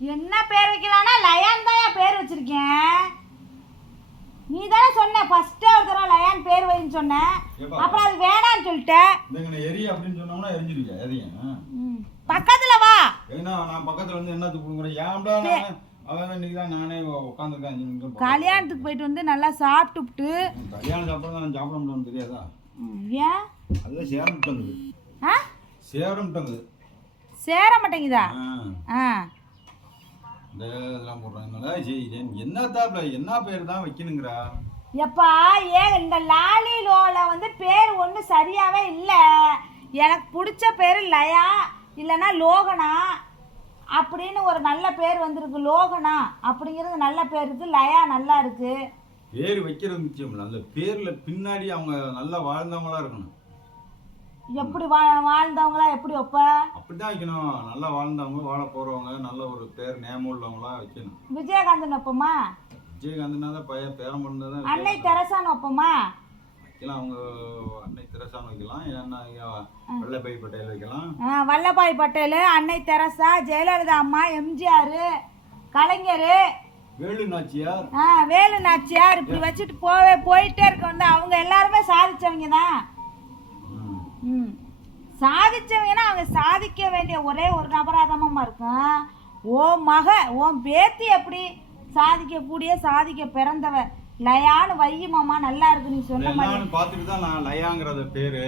என்ன பேர் வைக்கலாம்னா லயான் தான் பேர் வச்சிருக்கேன். நீ தானே சொன்ன ஃபர்ஸ்டே ஒரு தடவை லயான் பேர் வைன்னு சொன்ன. அப்புறம் அது வேணான்னு சொல்லிட்டேன் இந்த எரி அப்படின்னு சொன்னோம்னா எரிஞ்சிருக்க ம். பக்கத்துல வா. ஏன்னா நான் பக்கத்துல வந்து என்ன துப்புங்கிறேன் ஏன்டா அவன் இன்னைக்கு தான் நானே உட்காந்துருக்கேன் அஞ்சு நிமிஷம் பக்கத்துல. கல்யாணத்துக்கு போயிட்டு வந்து நல்லா சாப்பிட்டுப்புட்டு. ம், கல்யாணம் சாப்பிட தான் நான் சாப்பிட முடியும்னு தெரியாதா? ஏன்? அதுதான் சேரம்ட்டங்குது ஆ? சேரம்ட்டங்குது சேர மாட்டேங்குதா? ஆ. இந்த இதெல்லாம் போடுறாங்கனால சரி இது என்ன பேர் தான் வைக்கணுங்கிறா? எப்பா ஏன் இந்த லாலி லோல வந்து பேர் ஒன்றும் சரியாவே இல்லை? எனக்கு பிடிச்ச பேர் லயா இல்லைன்னா லோகனா? அப்படின்னு ஒரு நல்ல பேர் வந்திருக்கு லோகனா? அப்படிங்கிறது நல்ல பேர் இருக்கு லயா நல்லா இருக்கு. பேர் வைக்கிறது முக்கியம் இல்லை. அந்த பேர்ல பின்னாடி அவங்க நல்லா வாழ்ந்தவங்களா இருக்கணும். எப்படி வா வாழ்ந்தவங்களா எப்படி வைப்ப அப்படிதான் வைக்கணும். நல்லா வாழ்ந்தவங்க வாழ போறவங்க நல்ல ஒரு பேர் நேமம் உள்ளவங்களா வைக்கணும். விஜயகாந்தன் வைப்போமா விஜயகாந்த்னா தான் பையன் பேரம் பண்ணதான் அன்னை தெரசான்னு வைப்போமா வைக்கலாம் அவங்க அன்னை திரசான்னு வைக்கலாம். ஏன்னா வெள்ளப்பை பட்டேல் வைக்கலாம். வல்லபாய் பட்டேல் அன்னை தெரசா ஜெயலலிதா அம்மா எம்ஜிஆர் கலைஞர். வேலு நாச்சியார். ஆ வேலு நாச்சியார் இப்படி வச்சுட்டு போவே போயிட்டே இருக்க வந்து அவங்க எல்லாருமே சாதிச்சவங்க தான். சாதிச்சவங்கன்னா அவங்க சாதிக்க வேண்டிய ஒரே ஒரு நபராதமாக இருக்கும் ஓ மக உன் பேத்தி எப்படி சாதிக்கக்கூடிய சாதிக்க பிறந்தவ? லயான்னு வையுமாமா நல்லா இருக்கு நீ சொன்ன மாதிரி. பார்த்துட்டு தான் நான் லயாங்கிறத பேரு.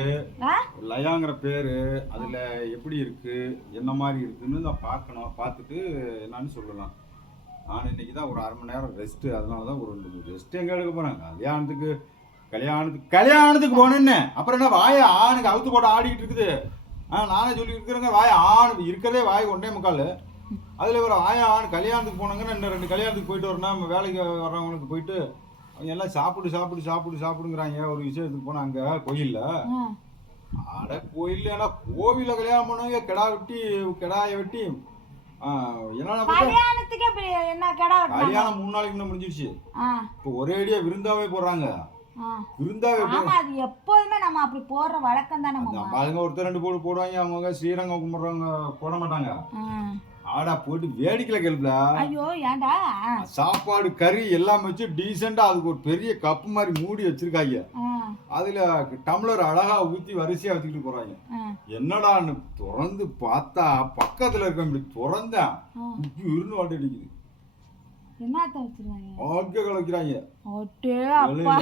லயாங்கிற பேரு அதுல எப்படி இருக்கு என்ன மாதிரி இருக்குன்னு நான் பார்க்கணும். பார்த்துட்டு என்னன்னு சொல்லலாம். நான் இன்னைக்கு தான் ஒரு அரை மணி நேரம் ரெஸ்ட் அதனால தான் ஒரு ரெஸ்ட் எங்க எடுக்க போறேன்? கல்யாணத்துக்கு கல்யாணத்துக்கு கல்யாணத்துக்கு போனேன்னு. அப்புறம் என்ன வாய ஆணுக்கு அவுத்து போட்டு ஆடிக்கிட்டு இருக்குது. ஆ நானே சொல்லி இருக்கிறேங்க வாய ஆணு இருக்கிறதே வாய் ஒன்றே முக்கால். அதில் ஒரு வாய ஆண் கல்யாணத்துக்கு போனாங்கன்னா இன்னும் ரெண்டு கல்யாணத்துக்கு போயிட்டு வரணும் நம்ம வேலைக்கு வர்றவங்களுக்கு போயிட்டு அவங்க எல்லாம் சாப்பிடு சாப்பிடு சாப்பிடு சாப்பிடுங்கிறாங்க ஒரு விஷயத்துக்கு போனால் அங்கே கோயிலில். அட கோயில் ஏன்னா கோவில கல்யாணம் பண்ணவங்க கிடா வெட்டி கிடாய வெட்டி. கல்யாணம் மூணு நாளைக்கு முடிஞ்சிருச்சு. இப்போ ஒரே அடியா விருந்தாவே போடுறாங்க. ஆமா அது எப்போதுமே நம்ம அப்படி போடுற வழக்கம் தானே அந்த மாமா அதுங்க ஒருத்தர் ரெண்டு போடு போடுவாங்க. அவங்க ஸ்ரீரங்கம் கும்பிட்றவங்க போட மாட்டாங்க. ஆடா போட்டு வேடிக்கையில கேள்வில ஐயோ சாப்பாடு கறி எல்லாம் வச்சு டீசெண்டா அதுக்கு ஒரு பெரிய கப்பு மாதிரி மூடி வச்சிருக்காங்க. அதுல டம்ளர் அழகா ஊத்தி வரிசையா வச்சுக்கிட்டு போறாங்க. என்னடான்னு திறந்து பார்த்தா பக்கத்துல இருக்க இப்படி திறந்தேன். உப்பு இருந்து வாட்டி அடிக்குது. என்னத்த கலக்கிறாங்க. அப்பா.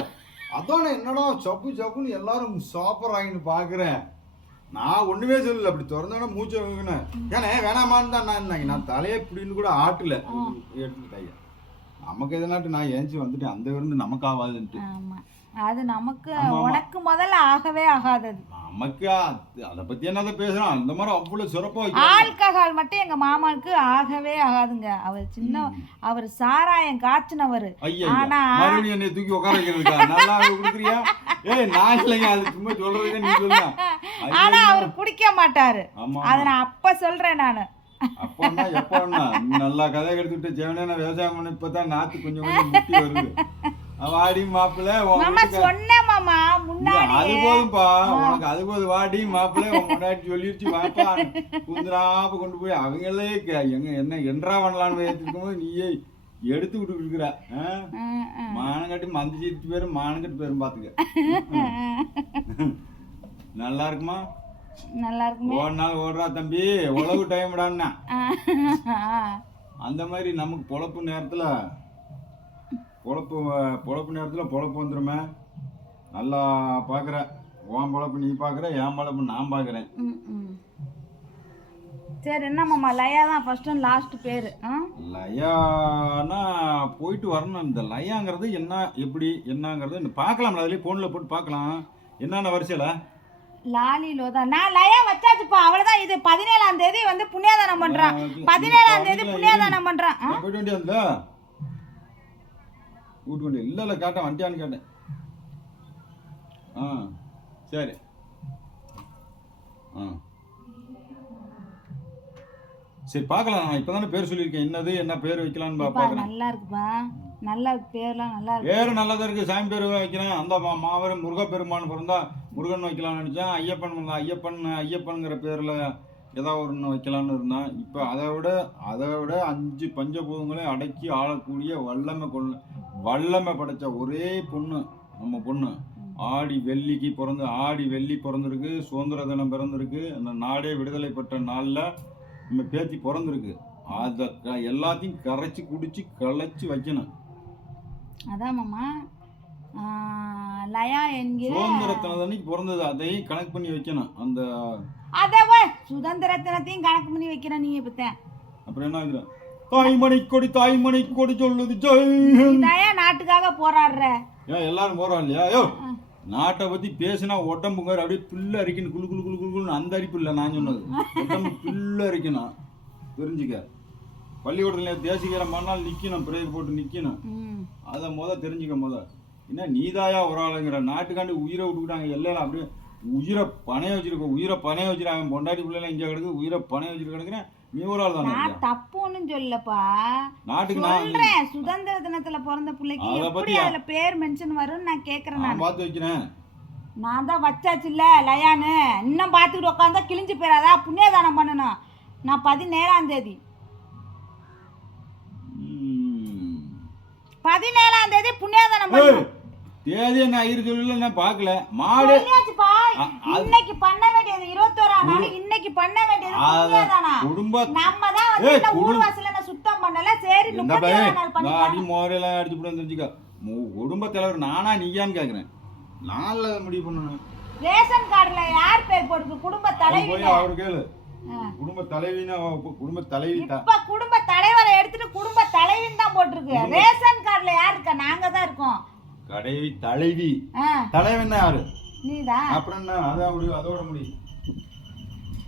அதானே என்னடா சப்பு சப்புன்னு எல்லாரும் சாப்பிட்றாங்கன்னு பாக்குறேன். நான் ஒண்ணுமே சொல்லல அப்படி திறந்தோன்னா மூச்சை வைக்கினேன் ஏன்னா வேணாமான்னு தான் நான் இருந்தாங்க நான் தலையை இப்படின்னு கூட ஆட்டல. எடுத்துக்கிட்டாங்க நமக்கு எதனாட்டு நான் ஏஞ்சி வந்துட்டேன். அந்த விருந்து நமக்கு ஆகாதுன்ட்டு ஆமா. அது நமக்கு. உனக்கு முதல்ல ஆகவே ஆகாதது. நமக்கு அதை பத்தி என்னதான் பேசுறோம்? அந்த மாதிரி அவ்வளவு சிறப்பா வைக்கிறாங்க. ஆல்கஹால் மட்டும் எங்க மாமாவுக்கு ஆகவே ஆகாதுங்க. அவர் சின்ன அவர் சாராயம் காய்ச்சினவர். ஆனா- மறுபடியும் என்னை தூக்கி உட்கார நல்லா கொடுக்குறியா? ஏய் நான் இல்லைங்க. அது சும்மா சொல்றதுக்கு நீ சொல்ல ஆனா அவர் குடிக்க மாட்டாரு. அதை நான் அப்ப சொல்றேன் நானு. அப்பன்னா எப்பன்னா நல்லா கதை எடுத்துட்டு ஜெவனே நான் விவசாயம் பண்ண இப்பதான் நாத்து கொஞ்சம் கொஞ்சம் முட்டி வருது. வாடி மாப்பிள்ள மாமா வீட்டுக்கு- சொன்னேன் மாமா இல்ல, முன்னாடி அது போதும்பா உனக்கு அது போதும் வாடி மாப்பிள்ள முன்னாடி சொல்லிடுச்சு வாப்பா. குந்திராப்ப கொண்டு போய் அவங்களே எங்க என்ன என்றா பண்ணலான்னு ஏற்றிருக்கும் போது நீயே எடுத்து விட்டு இருக்கிற மானங்கட்டி மந்தி சீட்டு பேரும் மானங்கட்டி பேரும் பாத்துக்க. நல்லா இருக்குமா? நல்லா இருக்குமே. ஒரு நாள் ஓடுறா தம்பி உழவு டைம்டான்னா. அந்த மாதிரி நமக்கு பொழப்பு நேரத்தில் பொழப்பு பொழப்பு நேரத்தில் பொழப்பு வந்துருமே. நல்லா பார்க்குற உன் பொழப்பு நீ பார்க்குற என் பொழப்பு நான் பார்க்குறேன். சரி என்ன மாமா லயா தான் ஃபர்ஸ்ட் அண்ட் லாஸ்ட் பேரு? லயானா போயிட்டு வரணும். இந்த லயாங்கிறது என்ன எப்படி என்னங்கிறது இந்த பார்க்கலாம் அதுலேயே ஃபோனில் போட்டு பார்க்கலாம் என்னென்ன வரிசையில்? லாலி லோதா நான் லயா வச்சாச்சுப்பா அவ்வளவுதான். இது பதினேழாம் தேதி வந்து புண்ணியதானம் பண்றான் பதினேழாம் தேதி புண்ணியதானம் பண்றான் ஆ? போயிட்டு வண்டியா வண்டி இல்லை இல்லை கேட்டேன் வண்டியான்னு கேட்டேன் ஆ சரி. ஆ. சரி பார்க்கலாம். நான் இப்போ தானே பேர் சொல்லியிருக்கேன். என்னது என்ன பேர் வைக்கலான்னு பா- அப்பா, பார்க்குறேன். நல்லா இருக்குப்பா. நல்லா பேர்லாம் நல்லா இருக்கு. பேர் நல்லதா இருக்கு. சாமி பேர் வைக்கிறேன். அந்த மா- மாபெரும் முருகப்பெருமான் பிறந்தா முருகன் வைக்கலாம்னு நினைச்சேன். ஐயப்பன் பிறந்தா ஐயப்பன் ஐயப்பன்ங்கிற பேர்ல ஏதாவது ஒன்று வைக்கலாம்னு இருந்தான். இப்போ அதை விட அதை விட அஞ்சு பஞ்சபூதங்களையும் அடக்கி ஆளக்கூடிய வல்லமை கொள்ள வல்லமை படைச்ச ஒரே பொண்ணு நம்ம பொண்ணு. ஆடி வெள்ளிக்கு பிறந்து ஆடி வெள்ளி பிறந்திருக்கு சுதந்திர தினம் பிறந்திருக்கு அந்த நாடே விடுதலை பெற்ற நாளில் நம்ம பேத்தி பிறந்திருக்கு. அதை க- எல்லாத்தையும் கரைச்சி குடிச்சு களைச்சி வைக்கணும். அதான் மாமா. லயா என்கிற சுதந்திர தினத்தன்னைக்கு பிறந்தது அதையும் கணக்கு பண்ணி வைக்கணும். அந்த அதவ சுதந்திர தினத்தையும் கணக்கு பண்ணி வைக்கிற நீ இப்பத்த அப்புறம் என்ன ஆகுது தாய்மணி கொடி தாய்மணி கொடி சொல்லுது ஜெய் நாட்டுக்காக போராடுற? ஏன் எல்லாரும் போறோம் இல்லையா? யோ நாட்டை பத்தி பேசினா உடம்புங்க அப்படியே பில்லு அரிக்கணும் குளு குளு குளு குளுன்னு அந்த அரிப்பு இல்லை நான் சொன்னது. உடம்பு பில்லு அரிக்கணும். தெரிஞ்சுக்க. பள்ளிக்கூடத்துல தேசிகரம் பண்ணால் நிக்கணும் பிரேக் போட்டு நிக்கணும். அதை முத தெரிஞ்சுக்க முத. என்ன நீதாயா ஒரு ஆளுங்கிற நாட்டுக்காண்டி உயிரை விட்டுக்கிட்டாங்க எல்லாம் அப்படியே உயிரை பணைய வச்சிருக்க உயிரை பணைய வச்சிருக்காங்க. பொண்டாட்டி பிள்ளைலாம் இங்கே கிடக்கு உயிரை பணைய வச்சிருக்க கிடக்குறேன் நீ ஒரு ஆள் தானே நான் தப்பு ஒண்ணும் சொல்லப்பா. நாட்டுக்கு நான் சொல்றேன். சுதந்திர தினத்துல பிறந்த பிள்ளைக்கு எப்படி? அதுல பேர் மென்ஷன் வரும்னு நான் கேக்குறேன் நான் நான். பார்த்து வைக்கிறேன். நான் தான் வச்சாச்சுல்ல லயானு. இன்னும் பார்த்துக்கிட்டு உட்காந்தா கிழிஞ்சு போயிடாதா புண்ணியதானம் பண்ணணும். நான் பதினேழாம் தேதி. பதினேழாம் தேதி புண்ணியதானம் பண்ணணும். தேதி ஆயிருக்கு சொல்லல நான் பார்க்கல. மாடு இன்னைக்கு பண்ண வேண்டியது இருபத்தோராம் நாள் இன்னைக்கு பண்ண வேண்டியது புண்ணியதானா குடும்ப நம்ம தான் வந்து நான் சுத்தம் பண்ணல? சரி முப்பத்தி ஏழாம் நாள் அடி மோரையெல்லாம் அடிச்சு போட்டு தெரிஞ்சுக்க குடும்ப தலைவர் நானா நீயான்னு கேட்குறேன் நான்ல அதை முடிவு பண்ணணும். ரேஷன் கார்டுல யார் பேர் போட்டுருக்கு? குடும்ப அவன் தலைவி போய் அவர் கேளு. குடும்ப தலைவினா குடும்ப தலைவி இப்ப குடும்ப தலைவரை எடுத்துட்டு குடும்ப தலைவின்னு தான் போட்டிருக்கு. ரேஷன் கார்டுல யார் இருக்கா? நாங்க தான் இருக்கோம். கடைவி தலைவி. தலைவன் யாரு? நீதான் அப்புறம் என்ன? அதான் முடியும் அதோட முடியும்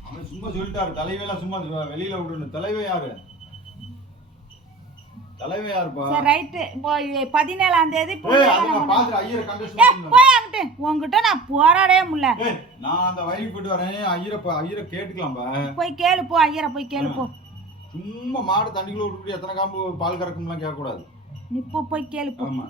அவன் சும்மா சொல்லிட்டாரு. தலைவியெல்லாம் சும்மா வெளியில விடணும் தலைவி யாரு? தலைவி யாருப்பா? சரி ரைட்டு. இப்போ இது பதினேழாம் தேதி போய் அங்கிட்டு. உங்ககிட்ட நான் போராடவே முடியல. நான் அந்த வயலுக்கு போயிட்டு வரேன். ஐயரை ஐயரை கேட்டுக்கலாம்பா போய் கேளு போ. ஐயரை போய் கேளு போ. சும்மா மாடு தண்ணிக்குள்ள விட்டுட்டு எத்தனை காம்பு பால் கறக்கும்லாம் கேட்கக்கூடாது. நீ போ போய் கேளு போ. ஆமா.